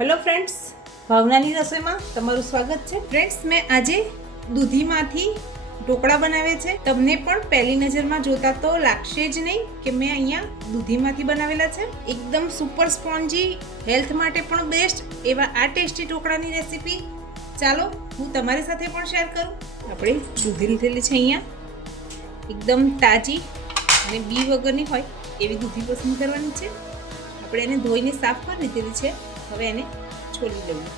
Hello friends, ભાવનાની રસોઈમાં તમારું સ્વાગત છે. ફ્રેન્ડ્સ, મેં આજે દૂધીમાંથી ઢોકળા બનાવ્યા છે. તમને પણ પહેલી નજરમાં જોતા તો લાગશે જ નહીં કે મેં અહીંયા દૂધીમાંથી બનાવેલા છે. એકદમ સુપર સ્પોન્જી, હેલ્થ માટે પણ બેસ્ટ એવા આ ટેસ્ટી ઢોકળાની રેસીપી ચાલો હું તમારી સાથે પણ શેર કરું. આપણે દૂધી લીધેલી છે અહીંયા, એકદમ તાજી અને બી વગરની હોય એવી દૂધી પસંદ કરવાની છે. આપણે એને ધોઈને સાફ કરી લીધેલી છે. હવે એને છોલી લઈએ.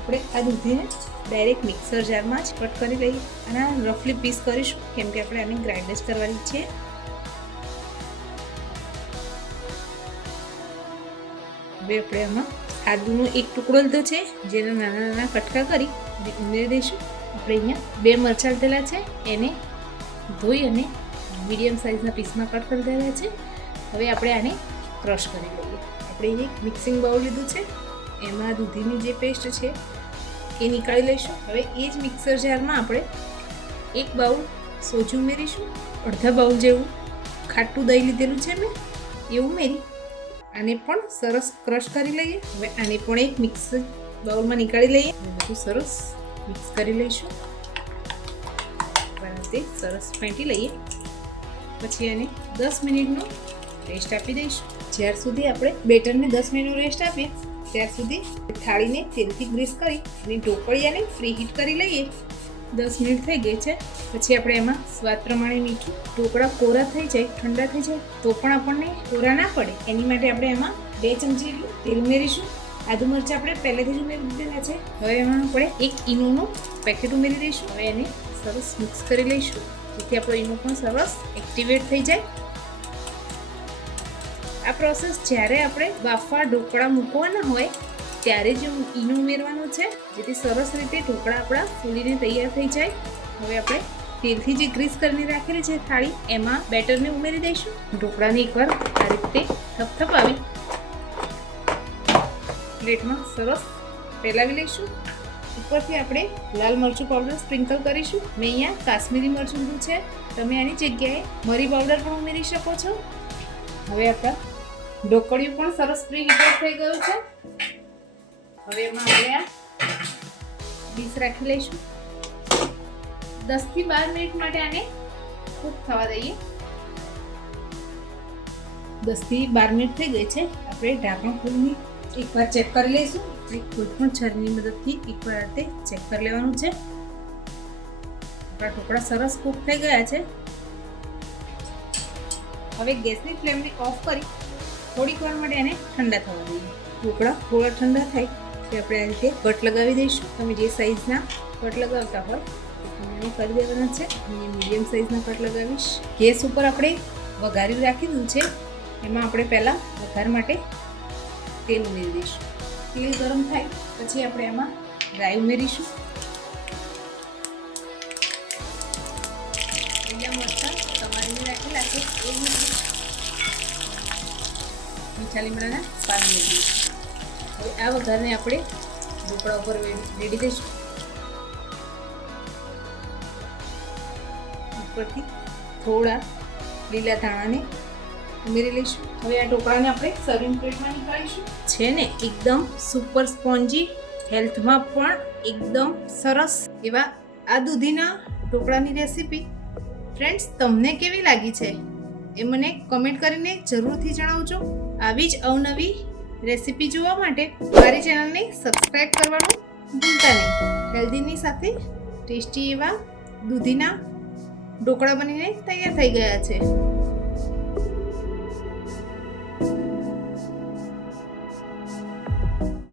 આપણે આ દૂધીને ડાયરેક્ટ મિક્સર જારમાં જ કટ કરી લઈએ અને રફલી પીસ કરીશું, કેમ કે આપણે આને ગ્રાઇન્ડ જ કરવાની છે. હવે આપણે આમાં આદુનો એક ટુકડો લીધો છે, જેને નાના નાના કટકા કરી ઉમેરી દઈશું. આપણે અહીંયા 2 મરચાં લીધેલા છે, એને ધોઈ અને મીડિયમ સાઇઝના પીસમાં કટ કરી દેલા છે. હવે આપણે આને ક્રશ કરી લઈએ. આપણે એક મિક્સિંગ બાઉલ લીધું છે, એમાં દૂધીની જે પેસ્ટ છે એ નીકાળી લઈશું. હવે એ જ મિક્સર જારમાં આપણે 1 બાઉલ સોજી ઉમેરીશું. અડધા બાઉલ જેવું ખાટું દહીં લીધેલું છે મેં, એ ઉમેરી આને પણ સરસ ક્રશ કરી લઈએ. હવે આને પણ એક મિક્સર બાઉલમાં નીકાળી લઈએ. બધું સરસ મિક્સ કરી લઈશું. તે સરસ ફેંટી લઈએ. પછી આને 10 મિનિટનો રેસ્ટ આપી દઈશું. જ્યાર સુધી આપણે બેટરને 10 મિનિટ રેસ્ટ આપીએ ત્યાર સુધી થાળીને તેલથી ગ્રીસ કરી અને ઢોકળિયાને ફ્રી હીટ કરી લઈએ. 10 મિનિટ થઈ ગઈ છે. પછી આપણે એમાં સ્વાદ પ્રમાણે મીઠું. ઢોકળા કોરા થઈ જાય, ઠંડા થઈ જાય તો પણ આપણને કોરા ના પડે એની માટે આપણે એમાં 2 ચમચી તેલ ઉમેરીશું. આદુ મરચાં આપણે પહેલેથી જ ઉમેરી દીધેલા છે. હવે એમાં આપણે 1 ઈનોનું પેકેટ ઉમેરી દઈશું. હવે એને સરસ મિક્સ કરી લઈશું, જેથી આપણો ઈનો પણ સરસ એક્ટિવેટ થઈ જાય. આ પ્રોસેસ જ્યારે આપણે બાફવા ઢોકળા મૂકવાના હોય ત્યારે જ ઈનો ઉમેરવાનું છે, જેથી સરસ રીતે ઢોકળા આપણા ફૂલીને તૈયાર થઈ જાય. હવે આપણે તેલથી જે ગ્રીસ કરીને રાખેલી છે થાળી, એમાં બેટરને ઉમેરી દઈશું. ઢોકળાને એકવાર આ રીતે થપથપાવી પ્લેટમાં સરસ ફેલાવી લઈશું. ઉપરથી આપણે લાલ મરચું પાવડર સ્પ્રિંકલ કરીશું. મેં અહીંયા કાશ્મીરી મરચું લીધું છે, તમે આની જગ્યાએ મરી પાવડર પણ ઉમેરી શકો છો. હવે આપણા ઢોકળિયું પણ સરસ પ્રી હીટ થઈ ગયું છે. હવે એમાં આપણે આ ડીશ રાખી લઈશું. 10 થી 12 મિનિટ માટે આને કૂક થવા દઈએ. 10 થી 12 મિનિટ થઈ ગઈ છે. આપણે ઢાંકણ ખોલીને એકવાર ચેક કરી લઈશું. કોઈ પણ છરીની મદદથી એકવાર આ રીતે ચેક કરી લેવાનું છે. આપણા ઢોકળા સરસ કૂક થઈ ગયા છે. હવે ગેસની ફ્લેમને ઓફ કરી થોડીક વાર માટે એને ઠંડા થવા દઈએ. ઢોકળા થોડા ઠંડા થાય તો આપણે આ રીતે કટ લગાવી દઈશું. તમે જે સાઈઝના કટ લગાવતા હોય એને કરી દેવાના છે. મીડિયમ સાઈઝના કટ લગાવીશ. ગેસ ઉપર આપણે વઘારી રાખી દીધું છે. એમાં આપણે પહેલાં વઘાર માટે તેલ ઉમેરી દઈશું. તેલ ગરમ થાય પછી આપણે એમાં રાઈ ઉમેરીશું. લીલા મરચાં સમારીને રાખેલા છે એ મીઠા લીમડાના પાન ઉમેરી દઈશું. હવે આ વઘારને આપણે ઢોકળા ઉપર રેડી દઈશું. ઉપરથી થોડા લીલા ધાણાને ઉમેરી લઈશું. હવે આ ઢોકળાને આપણે સર્વિંગ પ્લેટમાં નીકાળીશું. છે ને એકદમ સુપર સ્પોન્જી, હેલ્થમાં પણ એકદમ સરસ એવા આ દૂધીના ઢોકળાની રેસીપી ફ્રેન્ડ્સ તમને કેવી લાગી છે એ મને કમેન્ટ કરીને જરૂરથી જણાવજો. આવી જ અવનવી રેસીપી જોવા માટે મારી ચેનલને સબસ્ક્રાઈબ કરવાનું ભૂલતા નહીં. હેલ્ધીની સાથે ટેસ્ટી એવા દૂધીના ઢોકળા બનીને તૈયાર થઈ ગયા છે.